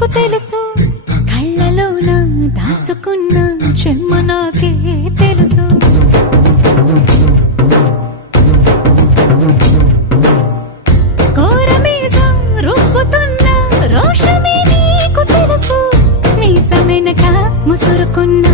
నీకు తెలుసు కళ్ళలోన దాచుకున్న చెమ్మ నాకే తెలుసు కోరమీసం రుబ్బుతున్న రోషమే నీకు తెలుసు మీసమెనక ముసురుకున్న